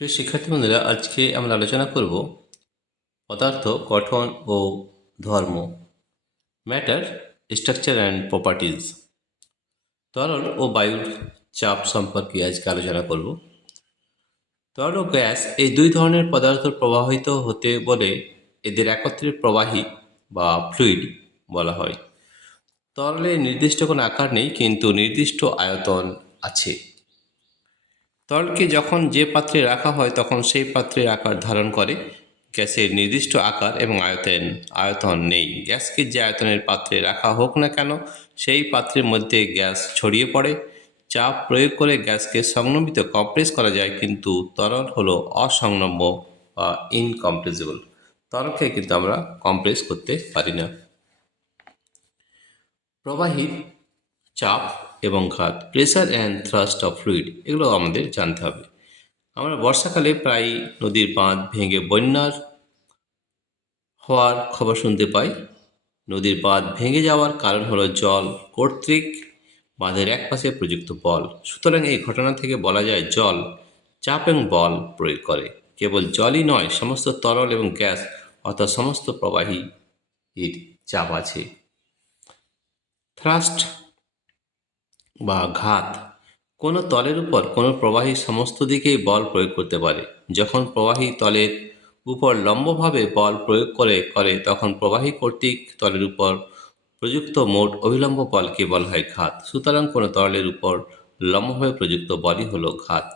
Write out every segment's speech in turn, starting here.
প্রিয় শিক্ষার্থী বন্ধুরা, আজকে আমরা আলোচনা করব পদার্থ গঠন ও ধর্ম, ম্যাটার, স্ট্রাকচার অ্যান্ড প্রপার্টিজ। তরল ও বায়ুর চাপ সম্পর্কে আজকে আলোচনা করব। তরল ও গ্যাস এই দুই ধরনের পদার্থ প্রবাহিত হতে বলে এদের একত্রে প্রবাহী বা ফ্লুইড বলা হয়। তরলের নির্দিষ্ট কোনো আকার নেই, কিন্তু নির্দিষ্ট আয়তন আছে। তরলকে যখন যে পাত্রে রাখা হয় তখন সেই পাত্রের আকার ধারণ করে। গ্যাসের নির্দিষ্ট আকার এবং আয়তন নেই। গ্যাসকে যে আয়তনের পাত্রে রাখা হোক না কেন, সেই পাত্রের মধ্যে গ্যাস ছড়িয়ে পড়ে। চাপ প্রয়োগ করে গ্যাসকে সংনমিত কম্প্রেস করা যায়, কিন্তু তরল হলো অসংনম্য বা ইনকম্প্রেসিবল। তরলকে কিন্তু আমরা কম্প্রেস করতে পারি না। প্রবাহীর চাপ এবং ঘাত, pressure and thrust of fluid, এগুলো আমাদের জানতে হবে। আমরা বর্ষাকালে প্রায় নদীর বাঁধ ভেঙে বন্যার হওয়ার খবর শুনতে পাই। নদীর বাঁধ ভেঙে যাওয়ার কারণ হলো জল কর্তৃক বাঁধের একপাশে প্রযুক্ত বল। সুতরাং এই ঘটনা থেকে বলা যায় জল চাপ এবং বল প্রয়োগ করে। কেবল জলই নয়, সমস্ত তরল এবং গ্যাস অর্থাৎ সমস্ত প্রবাহী এর চাপ আছে। থ্রাস্ট বা ঘাত, কোনো তলের উপর কোনো প্রবাহী সমস্ত দিকেই বল প্রয়োগ করতে পারে। যখন প্রবাহী তলের উপর লম্বভাবে বল প্রয়োগ করে তখন প্রবাহী কর্তৃক তলের উপর প্রযুক্ত মোট অভিলম্ব বলকে বলা হয় ঘাত। সুতরাং কোনো তরলের উপর লম্বভাবে প্রযুক্ত বলই হলো ঘাত।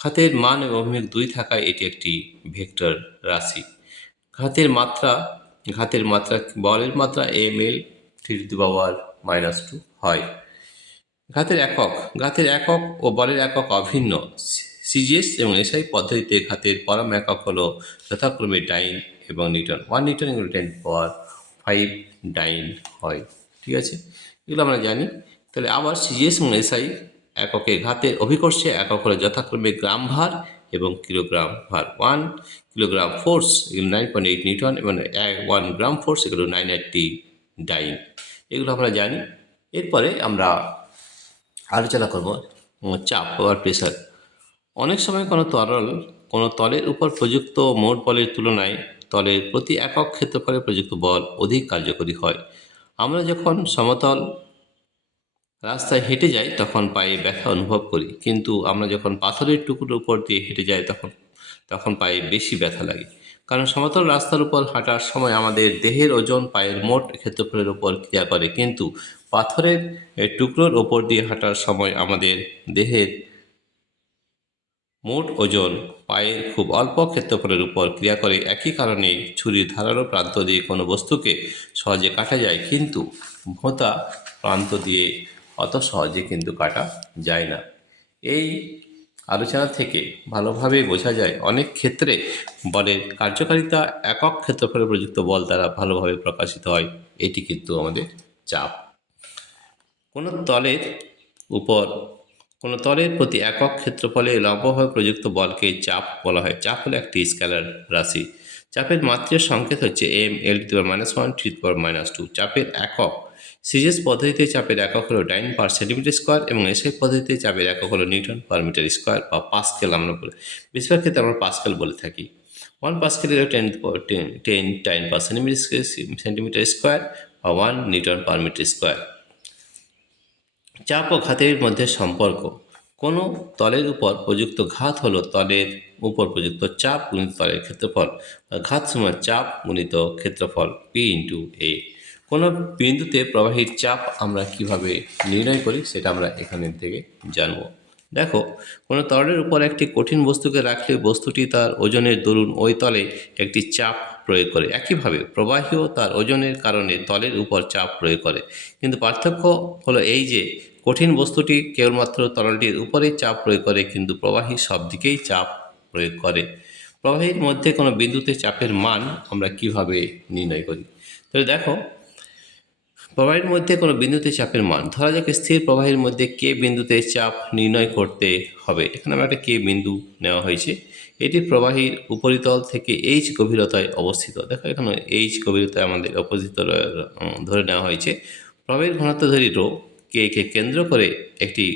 ঘাতের মান এবং অভিমুখ দুই থাকায় এটি একটি ভেক্টর রাশি। ঘাতের মাত্রা ঘাতের মাত্রা বলের মাত্রা ml 3^-2 হয়। ঘাতের একক ও বলের একক অভিন্ন। সিজিএস এবং এসআই পদ্ধতিতে ঘাতের পরম একক হলো যথাক্রমে ডাইন এবং নিউটন। 1 নিউটন এবং 10^5 ডাইন হয়। ঠিক আছে, এগুলো আমরা জানি। তাহলে আবার সিজিএস এবং এসআই এককে ঘাতের অভিকর্ষে একক হলো যথাক্রমে গ্রাম ভার এবং কিলোগ্রাম ভার। 1 কিলোগ্রাম ফোর্স এগুলো 9.8 নিউটন এবং 1 গ্রাম ফোর্স এগুলো 980 ডাইন। এগুলো আমরা জানি। এরপরে আমরা আলোচনা করব চাপ বা প্রেসার। অনেক সময় কোনো তলের উপর প্রযুক্ত মোট বলের তুলনায় তলের প্রতি একক ক্ষেত্রফলে প্রযুক্ত বল অধিক কার্যকরী হয়। আমরা যখন সমতল রাস্তায় হেঁটে যাই তখন পায়ে ব্যথা অনুভব করি, কিন্তু আমরা যখন পাথরের টুকরোর উপর দিয়ে হেঁটে যাই তখন পায়ে বেশি ব্যথা লাগে। কারণ সমতল রাস্তার উপর হাঁটার সময় আমাদের দেহের ওজন পায়ের মোট ক্ষেত্রফলের উপর ক্রিয়া করে, কিন্তু পাথরের টুকরোর ওপর দিয়ে হাঁটার সময় আমাদের দেহের মোট ওজন পায়ের খুব অল্প ক্ষেত্রফলের উপর ক্রিয়া করে। একই কারণে ছুরির ধারালো প্রান্ত দিয়ে কোনো বস্তুকে সহজে কাটা যায়, কিন্তু ভোঁতা প্রান্ত দিয়ে অত সহজে কিন্তু কাটা যায় না। এই আলোচনা থেকে ভালোভাবে বোঝা যায় অনেক ক্ষেত্রে বলের কার্যকারিতা একক ক্ষেত্রফলে প্রযুক্ত বল দ্বারা ভালোভাবে প্রকাশিত হয়। এটি কিন্তু আমাদের চাপ। কোনো তলের উপর কোনো তলের প্রতি একক ক্ষেত্রফলে লম্বভাবে প্রযুক্ত বলকে চাপ বলা হয়। চাপ হলো একটি স্কেলার রাশি। চাপের মাত্রার সংকেত হচ্ছে m(l⁻⁻1 (2)। চাপের একক সিজিএস পদ্ধতিতে চাপের একক হলো ডাইন পার সেন্টিমিটার স্কোয়ার এবং এসআই পদ্ধতিতে চাপের একক হলো নিউটন পার মিটার স্কোয়ার বা পাস্কেল। আমরা বলে বেশিরভাগ ক্ষেত্রে আমরা পাস্কেল বলে থাকি। 1 পাস্কেল হলো 10 টাইম পার সেন্টিমিটার স্কোয়ার বা 1 নিউটন পার মিটার স্কোয়ার। চাপ ও ঘাতের মধ্যে সম্পর্ক। কোনো তলের উপর প্রযুক্ত ঘাত হলো তলের উপর প্রযুক্ত চাপ গুণিত তলের ক্ষেত্রফল। ঘাত সমান চাপ গুণিত ক্ষেত্রফল P×A। কোনো বিন্দুতে প্রবাহীর চাপ আমরা কিভাবে নির্ণয় করি সেটা আমরা এখানে থেকে জানব। দেখো, কোনো তলের উপর একটি কঠিন বস্তুকে রাখলে বস্তুটি তার ওজনের দরুন ওই তলে একটি চাপ প্রয়োগ করে। একইভাবে প্রবাহীও তার ওজনের কারণে তলের উপর চাপ প্রয়োগ করে, কিন্তু পার্থক্য হলো এই যে কঠিন বস্তুটি কেবলমাত্র তরলটির উপরেই চাপ প্রয়োগ করে, কিন্তু প্রবাহী সব দিকেই চাপ প্রয়োগ করে। প্রবাহীর মধ্যে কোনো বিন্দুতে চাপের মান আমরা কিভাবে নির্ণয় করি? তাহলে দেখো, প্রবাহীর মধ্যে কোনো বিন্দুতে চাপের মান ধরা যাক স্থির প্রবাহীর মধ্যে কে বিন্দুতে চাপ নির্ণয় করতে হবে। এখানে আমরা একটা কে বিন্দু নেওয়া হয়েছে। এটি প্রবাহীর উপরিতল থেকে এইচ গভীরতায় অবস্থিত। দেখো, এখানে এইচ গভীরতায় আমাদের অপোজিট ধরে নেওয়া হয়েছে। প্রবাহীর ঘনত্ব ধরি রো, কে কেন্দ্র করে একটি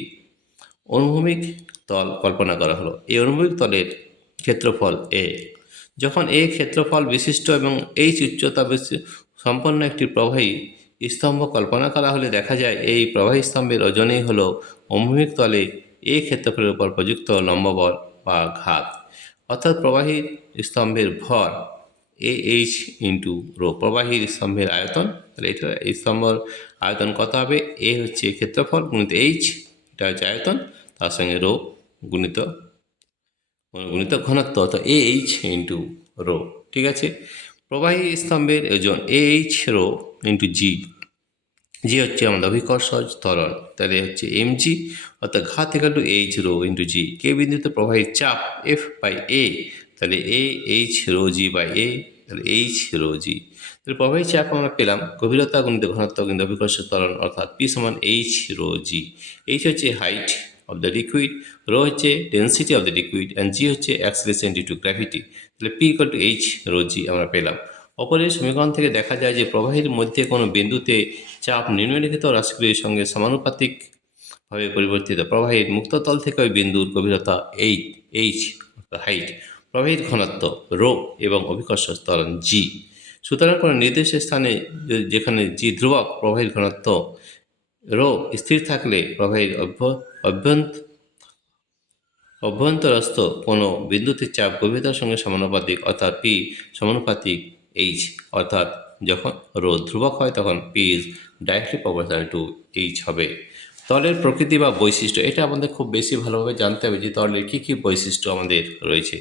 অনুভূমিক তল কল্পনা করা হলো। এই অনুভূমিক তলের ক্ষেত্রফল এ। যখন এ ক্ষেত্রফল বিশিষ্ট এবং এইচ উচ্চতা সম্পন্ন একটি প্রবাহী স্তম্ভ কল্পনা করা হলে দেখা যায় এই প্রবাহী স্তম্ভের ওজনই হল অনুভূমিক তলে এ ক্ষেত্রফলের উপর প্রযুক্ত লম্ব বল বা ঘাত। অর্থাৎ প্রবাহী স্তম্ভের ভর এ এইচ ইন্টু রো। প্রবাহী স্তম্ভের আয়তন, তাহলে এটা এই স্তম্ভের আয়তন কত হবে? এ হচ্ছে ক্ষেত্রফল গুণিত এইচ, এটা হচ্ছে আয়তন, তার সঙ্গে রো গুণিত ঘনত্ব, অর্থাৎ এ এইচ ইন্টু রো। ঠিক আছে, প্রবাহী স্তম্ভের ওজন এ এইচ রো ইন্টু জি। জি হচ্ছে আমাদের অভিকর্ষজ ত্বরণ, তাহলে হচ্ছে এম জি, অর্থাৎ ঘাত equal to h rho into g. K বিন্দুতে প্রবাহীর চাপ এফ বাই এ, তাহলে a h rho g by a, তাহলে এইচ রো জি। তাহলে প্রবাহী চাপ আমরা পেলাম গভীরতা গুণিত ঘনত্ব কিন্তু অভিকর্ষজ ত্বরণ, অর্থাৎ পি সমান এইচ রো জি। এইচ হচ্ছে height of the liquid, rho হচ্ছে density of the liquid, and g হচ্ছে অ্যাক্সিলারেশন ডিউ টু গ্র্যাভিটি। তাহলে p equal to h rho g আমরা পেলাম। অপরের সমীকরণ থেকে দেখা যায় যে প্রবাহীর মধ্যে কোনো বিন্দুতে চাপ নিম্নলিখিত রাশিগুলির সঙ্গে সমানুপাতিকভাবে পরিবর্তিত। প্রবাহীর মুক্ততল থেকে ওই বিন্দুর গভীরতা এইচ হাইট, প্রবাহীর ঘনত্ব রো এবং অভিকর্ষজ ত্বরণ জি। সুতরাং কোনো নির্দিষ্ট স্থানে যেখানে জি ধ্রুবক, প্রবাহীর ঘনত্ব রো স্থির থাকলে প্রবাহীর অভ্যন্তরস্থ কোনো বিন্দুতে চাপ গভীরতার সঙ্গে সমানুপাতিক, অর্থাৎ পি সমানুপাতিক এইচ। অর্থাৎ যখন রো ধ্রুবক হয় তখন P is directly proportional to H হবে। তলের প্রকৃতি বা বৈশিষ্ট্য, এটা আমাদের খুব বেশি ভালোভাবে জানতে হবে যে তলের কী কী বৈশিষ্ট্য আমাদের রয়েছে।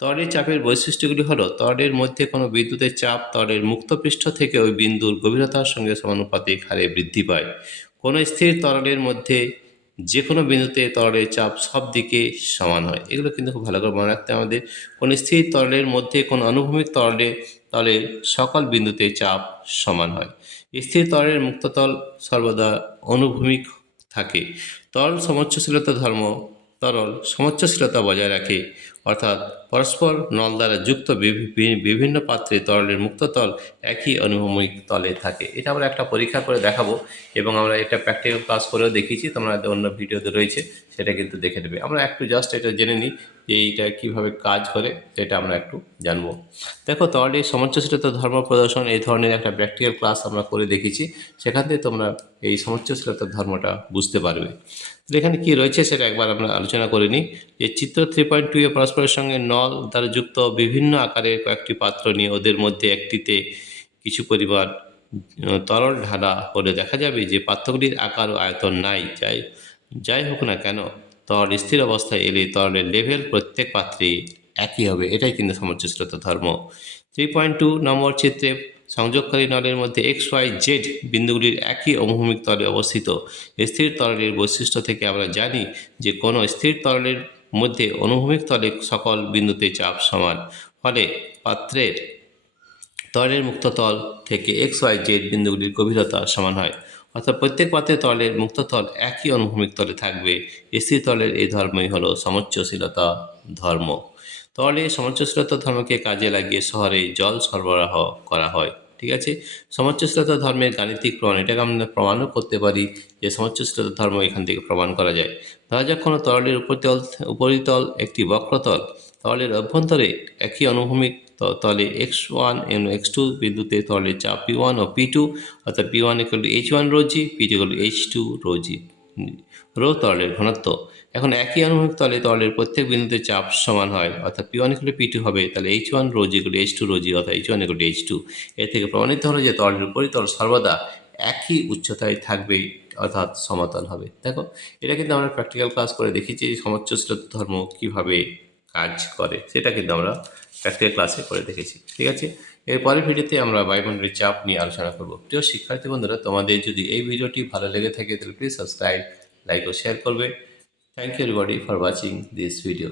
তলের চাপের বৈশিষ্ট্যগুলি হলো, তলের মধ্যে কোনো বিন্দুতে চাপ তলের মুক্ত পৃষ্ঠ থেকে ওই বিন্দুর গভীরতার সঙ্গে সমানুপাতিক হারে বৃদ্ধি পায়। কোনো স্থির তরলের মধ্যে যে কোনো বিন্দুতে তরলের চাপ সব দিকে সমান হয়। এগুলো কিন্তু খুব ভালো করে মনে রাখতে হবে আমাদের। কোনো স্থির তরলের মধ্যে কোনো অনুভূমিক তলের সকল বিন্দুতে চাপ সমান হয়। স্থির তরলের মুক্ততল সর্বদা অনুভূমিক থাকে। তরল সমোচ্চশীলতা বজায় রাখে, অর্থাৎ পরস্পর নল দ্বারা যুক্ত বিভিন্ন পাত্রে তরলের মুক্ততল একই অনুভূমিক তলে থাকে। এটা আমরা একটা পরীক্ষা করে দেখাবো এবং আমরা এটা প্র্যাকটিক্যাল ক্লাস করেও দেখিয়েছি, তোমরা অন্য ভিডিওতে রয়েছে, সেটা কিন্তু দেখে নেবে। আমরা একটু জাস্ট এটা জেনে নিই যে এইটা কীভাবে কাজ করে, সেটা আমরা একটু জানবো। দেখো, তরলের সমোচ্চশীলতা ধর্ম প্রদর্শন এই ধরনের একটা প্র্যাকটিক্যাল ক্লাস আমরা করে দেখিয়েছি, সেখান থেকে তোমরা এই সমোচ্চশীলতার ধর্মটা বুঝতে পারবে। এখানে কি রয়েছে সেটা একবার আমরা আলোচনা করে নিই। যে চিত্র 3.2 এ পরস্পরের সঙ্গে নল দ্বারা যুক্ত বিভিন্ন আকারের কয়েকটি পাত্র নিয়ে ওদের মধ্যে একটিতে কিছু পরিমাণ তরল ঢালা হলে দেখা যাবে যে পাত্রগুলির আকার ও আয়তন নাই। যাই হোক না কেন, তরল স্থির অবস্থায় এলে তরলের লেভেল প্রত্যেক পাত্রে একই হবে। এটাই কিন্তু সমোচ্চশীলতা ধর্ম। 3.2 নম্বর চিত্রে সংযোগকারী নলের মধ্যে এক্স ওয়াই জেড বিন্দুগুলির একই অনুভূমিক তলে অবস্থিত। স্থির তরলের বৈশিষ্ট্য থেকে আমরা জানি যে কোনো স্থির তরলের মধ্যে অনুভূমিক তলে সকল বিন্দুতে চাপ সমান, ফলে পাত্রের তরলের মুক্ততল থেকে এক্স ওয়াই জেড বিন্দুগুলির গভীরতা সমান হয়। অর্থাৎ প্রত্যেক পাত্রের তলের মুক্ততল একই অনুভূমিক তলে থাকবে। স্থির তলের এই ধর্মই হলো সমোচ্চশীলতা ধর্ম। তরলের সমোচ্চশীলতা ধর্মকে কাজে লাগিয়ে শহরে জল সরবরাহ করা হয়। ঠিক আছে, সমোচ্চশীলতা ধর্মের গাণিতিক প্রমাণ, এটাকে আমরা প্রমাণও করতে পারি যে সমোচ্চশীলতা ধর্ম এখান থেকে প্রমাণ করা যায়। ধরা যাক কোনো তরলের উপরিতল একটি বক্রতল, তরলের অভ্যন্তরে একই অনুভূমিক তলে x1 এবং x2 বিন্দুতে তরলের চাপ p1 ও p2, অর্থাৎ p1 equal to h1 rho জি, p2 equal to h2 rho জি। রো তরলের ঘনত্ব। এখন একই অনুভূমিক তলে তরলের প্রত্যেক বিন্দুতে চাপ সমান হয়, অর্থাৎ p1 ইকুয়াল টু p2 হবে, তাহলে h1 rho g equal to h2 rho g, অর্থাৎ h1 ইকুয়াল টু h2। এর থেকে প্রমাণিত হলো যে তরলের উপরিতল সর্বদা একই উচ্চতায় থাকবে, অর্থাৎ সমতল হবে। দেখো, এটা কিন্তু আমরা প্র্যাকটিক্যাল ক্লাস করে দেখিয়েছি সমোচ্চশীলতা ধর্ম কীভাবে কাজ করে, সেটা কিন্তু আমরা প্র্যাকটিক্যাল ক্লাসে করে দেখেছি। ঠিক আছে, এর পরের ভিডিওতে আমরা বায়ুমণ্ডলের চাপ নিয়ে আলোচনা করব। প্রিয় শিক্ষার্থী বন্ধুরা, তোমাদের যদি এই ভিডিওটি ভালো লেগে থাকে তাহলে প্লিজ সাবস্ক্রাইব, লাইক ও শেয়ার করবে। Thank you everybody for watching this video.